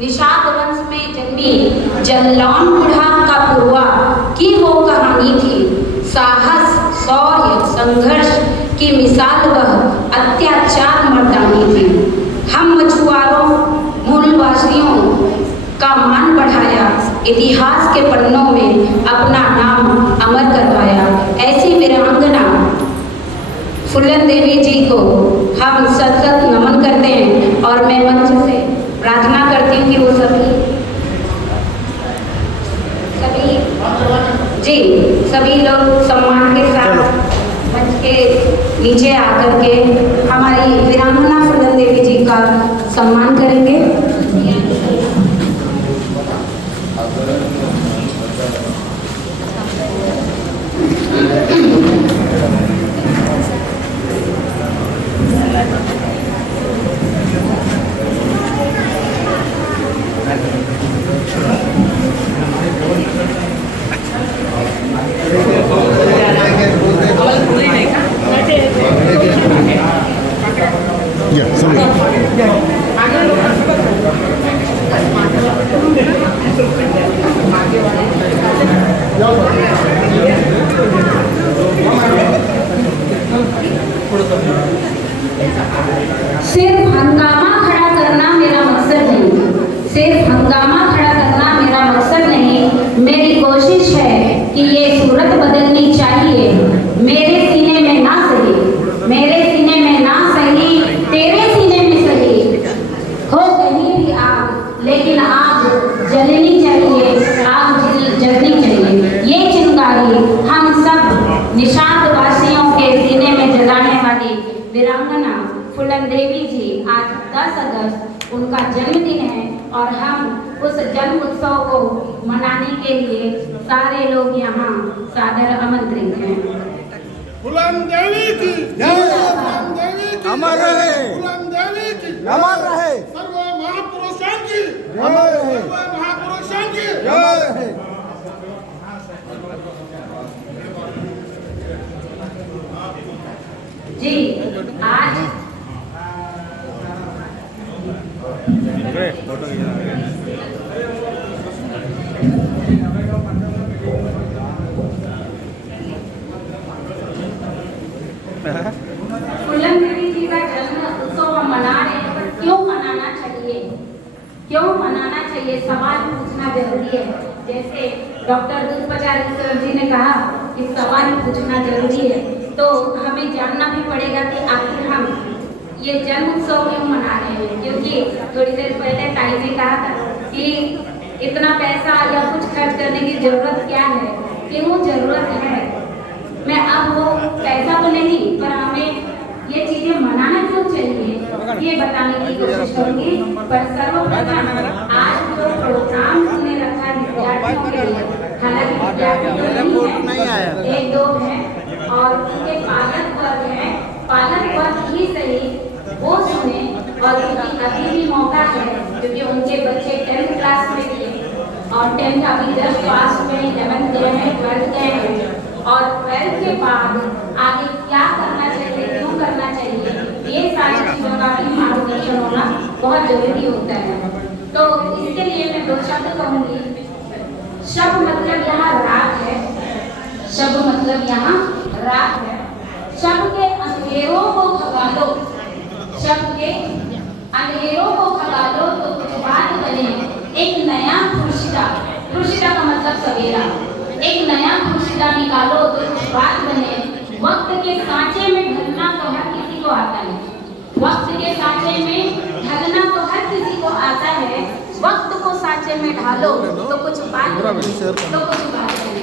निषाद वंश में जन्मी जल्लौन बुढ़ा का पूर्वा की वो कहानी थी। साहस, शौर्य, संघर्ष की मिसाल वह अत्याचार मर्दानी थी। हम मछुआरों, मूलवासियों का मान बढ़ाया, इतिहास के पन्नों में अपना नाम अमर करवाया। ऐसी वीरांगना फूलन देवी जी को हम सतत नमन करते हैं और मैं मंच से प्रार्थना करती हूँ कि वो सभी लोग सम्मान के साथ मंच के नीचे आकर के हमारी वीरांगना फूलन देवी जी का सम्मान करेंगे। सिर्फ हंगामा खड़ा करना मेरा मकसद नहीं, सिर्फ हंगामा खड़ा करना मेरा मकसद नहीं। मेरी कोशिश है कि ये सूरत बदलनी चाहिए। मेरे सीने में ना सही, मेरे सीने में ना सही, तेरे सीने में सही हो कहीं भी आग, लेकिन आग जलनी चाहिए, आग जलनी चाहिए। ये चिंगारी हम सब निषाद वासियों के सीने में जलाने वाली वीरांगना फूलन देवी जी, आज 10 अगस्त उनका जन्मदिन है और हम उस जन्म उत्सव को मनाने के लिए सारे लोग यहाँ सादर आमंत्रित हैं। फूलन देवी की जय, फूलन देवी की अमर रहे, फूलन देवी की अमर रहे, सर्व महापुरुषों की अमर रहे, सर्व महापुरुषों की अमर रहे। जी आज फूलन देवी जी का जन्म उत्सव हम मना रहे हैं, पर क्यों मनाना चाहिए, क्यों मनाना चाहिए, सवाल पूछना जरूरी है। जैसे डॉक्टर दूधपचारी सर जी ने कहा कि सवाल पूछना जरूरी है, तो हमें जानना भी पड़ेगा कि आखिर हम ये जन्म उत्सव क्यों मना रहे हैं। क्योंकि थोड़ी देर पहले ताई ने कहा था कि इतना पैसा या कुछ खर्च करने की जरूरत क्या है, क्यों जरूरत है। मैं अब वो पैसा तो नहीं, पर हमें ये चीजें मनाना क्यों चाहिए ये बताने की कोशिश करूंगी। पर सर्वप्रथम आज जो प्रोग्राम हमने रखा है विद्यार्थियों के लिए, हालांकि विद्यार्थी एक दो हैं और उनके पालक वर्ग हैं, पालक वर्ग ही सही वो सुने, और क्योंकि अभी भी मौका है, क्योंकि उनके बच्चे 10th क्लास में थे और 10th अभी जस्ट पास हुए, 11th गए हैं, 12th गए हैं, और 12th के बाद आगे क्या करना चाहिए, क्यों करना चाहिए, ये सारी चीज़ों का भी मार्गदर्शन होना बहुत जरूरी होता है। तो इसके लिए मैं 2 शब्द कहूँगी। शब्द मतलब यहाँ राग है, शब्द मतलब यहाँ राग है। शब्द के अंधेरों को भगा लो, शब्द के अंधेरों को भगा लो तो कुछ बात बने, एक नया खुर्शीदा, खुर्शीदा का मतलब सवेरा, एक नया खुर्शीदा निकालो तो कुछ बात बने। वक्त के सांचे में ढलना तो हर किसी को आता है, वक्त के सांचे में ढलना तो हर किसी को आता है। वक्त को सांचे में ढालो तो कुछ बात बने, तो कुछ बात बने।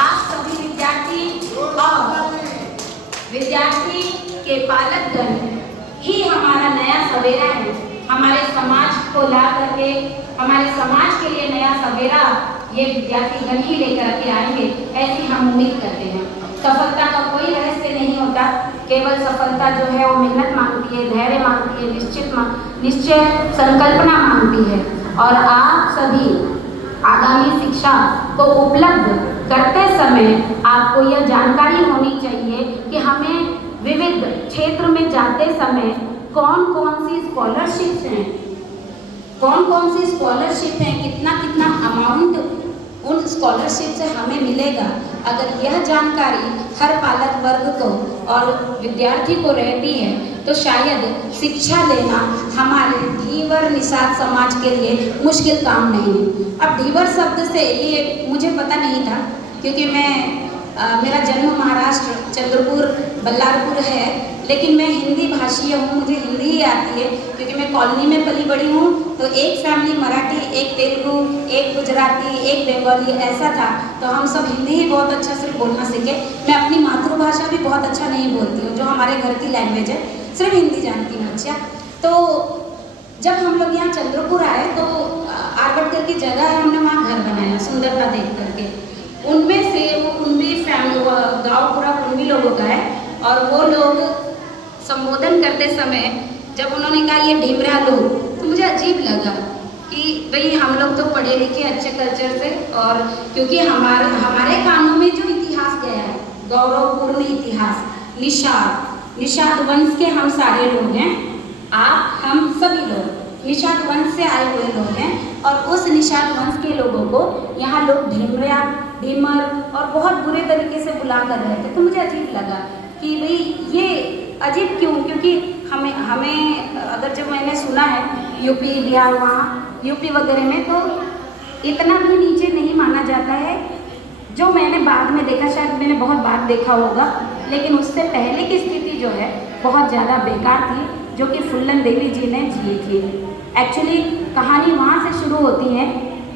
आप सभी विद्यार्थी और विद्यार्थी के पालकगण ही हमारा नया सवेरा है। हमारे समाज को ला करके, हमारे समाज के लिए नया सवेरा ये विद्यार्थीगण ही लेकर के आएंगे, ऐसी हम उम्मीद करते हैं। सफलता का कोई रहस्य नहीं होता, केवल सफलता जो है वो मेहनत मांगती है, धैर्य मांगती है, निश्चय संकल्पना मांगती है। और आप सभी आगामी शिक्षा को उपलब्ध करते समय आपको यह जानकारी होनी चाहिए कि हमें विविध क्षेत्र में जाते समय कौन कौन सी स्कॉलरशिप्स हैं, कौन कौन सी स्कॉलरशिप है, कितना कितना अमाउंट उन स्कॉलरशिप से हमें मिलेगा, अगर यह जानकारी हर पालक वर्ग को और विद्यार्थी को रहती है तो शायद शिक्षा देना हमारे धीवर निषाद समाज के लिए मुश्किल काम नहीं है। अब धीवर शब्द से ये मुझे पता नहीं था, क्योंकि मेरा जन्म महाराष्ट्र चंद्रपुर बल्लारपुर है, लेकिन मैं हिंदी भाषीय हूँ, मुझे हिंदी ही आती है क्योंकि मैं कॉलोनी में पली बड़ी हूँ। तो एक फैमिली मराठी, एक तेलुगु, एक गुजराती, एक बंगाली ऐसा था, तो हम सब हिंदी ही बहुत अच्छा से बोलना सीखे। मैं अपनी मातृभाषा भी बहुत अच्छा नहीं बोलती हूँ, जो हमारे घर की लैंग्वेज है, सिर्फ हिंदी जानती हूँ। अच्छा, तो जब हम लोग यहाँ चंद्रपुर आए तो आरबटकर की जगह है, हमने वहाँ घर बनाया सुंदरता देख करके। उनमें से वो कुंभी फैमिली, गाँव पूरा कुंभी लोगों का है, और वो लोग संबोधन करते समय जब उन्होंने कहा ये ढीमरा लोग, तो मुझे अजीब लगा कि भाई हम लोग तो पढ़े लिखे अच्छे कल्चर से, और क्योंकि हमारे कानों में जो इतिहास गया है, गौरवपूर्ण इतिहास, निषाद वंश के हम सारे लोग हैं, आप हम सभी लोग निषाद वंश से आए हुए लोग हैं, और उस निषाद वंश के लोगों को यहाँ लोग ढीमरा, ढीमर और बहुत बुरे तरीके से बुला कर रहे थे। तो मुझे अजीब लगा कि भाई ये अजीब क्यों, क्योंकि हमें अगर जब मैंने सुना है यूपी बिहार, वहाँ यूपी वगैरह में तो इतना भी नीचे नहीं माना जाता है। जो मैंने बाद में देखा, शायद मैंने बहुत बार देखा होगा, लेकिन उससे पहले की स्थिति जो है बहुत ज़्यादा बेकार थी, जो कि फुल्लन देवी जी ने जी थी। एक्चुअली कहानी वहाँ से शुरू होती है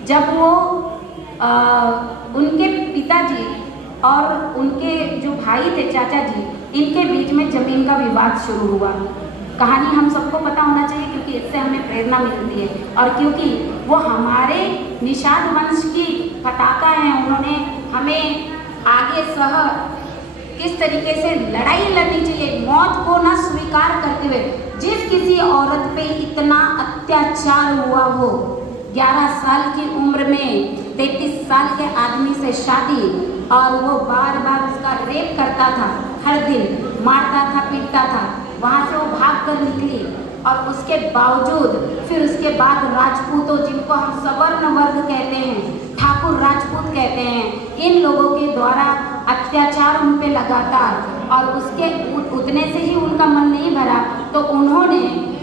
जब वो उनके पिताजी और उनके जो भाई थे चाचा जी, इनके बीच में ज़मीन का विवाद शुरू हुआ। कहानी हम सबको पता होना चाहिए क्योंकि इससे हमें प्रेरणा मिलती है, और क्योंकि वो हमारे निषाद वंश की पताका हैं, उन्होंने हमें आगे किस तरीके से लड़ाई लड़नी चाहिए, मौत को न स्वीकार करते हुए। जिस किसी औरत पे इतना अत्याचार हुआ हो, 11 साल की उम्र में 33 साल के आदमी से शादी, और वो बार बार उसका रेप करता था, हर दिन मारता था, पीटता था, वहाँ से वो भाग कर निकली। और उसके बावजूद फिर उसके बाद राजपूतों, जिनको हम सवर्ण वर्ग कहते हैं, ठाकुर राजपूत कहते हैं, इन लोगों के द्वारा अत्याचार उन पे लगातार, और उसके उतने से ही उनका मन नहीं भरा तो उन्होंने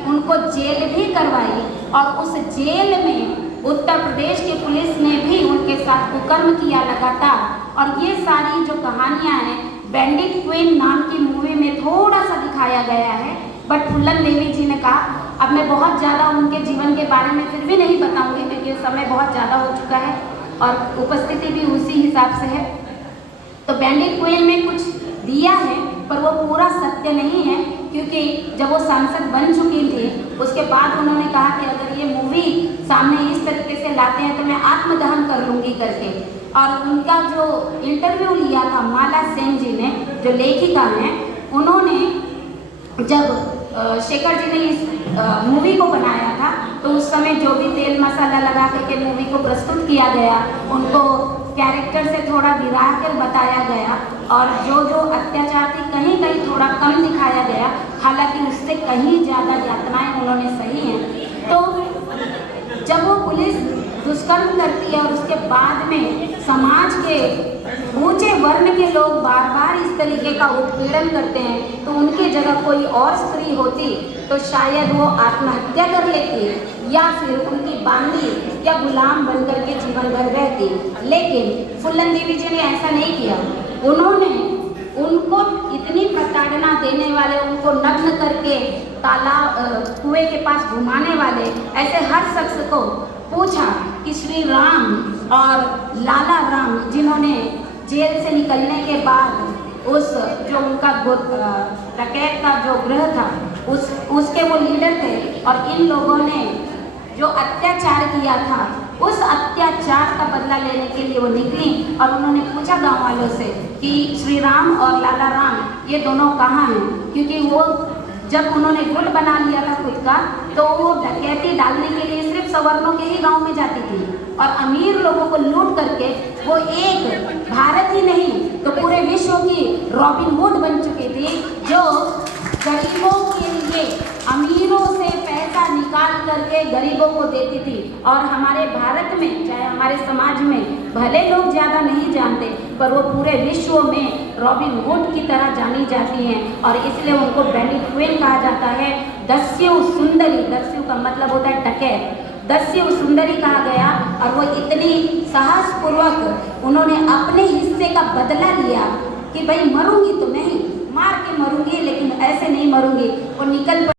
उनको जेल भी करवाई, और उस जेल में उत्तर प्रदेश की पुलिस ने भी उनके साथ कुकर्म किया लगातार। और ये सारी जो कहानियाँ हैं बैंडिट क्वीन नाम की मूवी में थोड़ा सा दिखाया गया है, बट फुल्लन देवी जी ने कहा अब मैं बहुत ज़्यादा उनके जीवन के बारे में फिर भी नहीं बताऊंगी क्योंकि समय बहुत ज़्यादा हो चुका है और उपस्थिति भी उसी हिसाब से है। तो बैंडिट क्वीन में कुछ दिया है पर वो पूरा सत्य नहीं है, क्योंकि जब वो सांसद बन चुकी थी उसके बाद उन्होंने कहा कि अगर ये मूवी सामने इस तरीके से लाते हैं तो मैं आत्मदहन कर लूँगी करके। और उनका जो इंटरव्यू लिया था माला सेन जी ने, जो लेखिका हैं, उन्होंने जब शेखर जी ने इस मूवी को बनाया था तो उस समय जो भी तेल मसाला लगा करके मूवी को प्रस्तुत किया गया, उनको कैरेक्टर से थोड़ा गिरा कर बताया गया, और जो जो अत्याचार थी कहीं कहीं थोड़ा कम दिखाया गया, हालांकि उससे कहीं ज़्यादा यातनाएं उन्होंने सही हैं। तो जब वो पुलिस दुष्कर्म करती है और उसके बाद में समाज के ऊंचे वर्ण के लोग बार बार इस तरीके का उत्पीड़न करते हैं, तो उनकी जगह कोई और स्त्री होती तो शायद वो आत्महत्या कर लेती या फिर उनकी बांदी या गुलाम बनकर के जीवन भर रहती। लेकिन फुल्लन देवी जी ने ऐसा नहीं किया। उन्होंने उनको इतनी प्रताड़ना देने वाले, उनको नग्न करके तालाब कुएं के पास घुमाने वाले ऐसे हर शख्स को पूछा कि श्री राम और लाला राम, जिन्होंने जेल से निकलने के बाद उस जो उनका डकैत का जो गृह था उसके वो लीडर थे, और इन लोगों ने जो अत्याचार किया था उस अत्याचार का बदला लेने के लिए वो निकली। और उन्होंने पूछा गांव वालों से कि श्री राम और लाला राम ये दोनों कहाँ हैं, क्योंकि वो जब उन्होंने गुट बना लिया था खुद का तो वो डकैती डालने के लिए सिर्फ सवर्णों के ही गांव में जाती थी, और अमीर लोगों को लूट करके वो एक भारत ही नहीं तो पूरे विश्व की रॉबिन हुड बन चुकी थी, जो गरीबों के लिए अमीरों से पैसा निकाल करके गरीबों को देती थी। और हमारे भारत में, चाहे हमारे समाज में, भले लोग ज़्यादा नहीं जानते, पर वो पूरे विश्व में रॉबिन हुड की तरह जानी जाती हैं। और इसलिए उनको बैंडिट क्वीन कहा जाता है। दस्यु सुंदरी, दस्यु का मतलब होता है डकैत, दस्यु सुंदरी कहा गया। और वो इतनी साहसपूर्वक उन्होंने अपने हिस्से का बदला लिया कि भाई मरूंगी तो नहीं, मार के मरूंगी, लेकिन ऐसे नहीं मरूंगी। वो निकल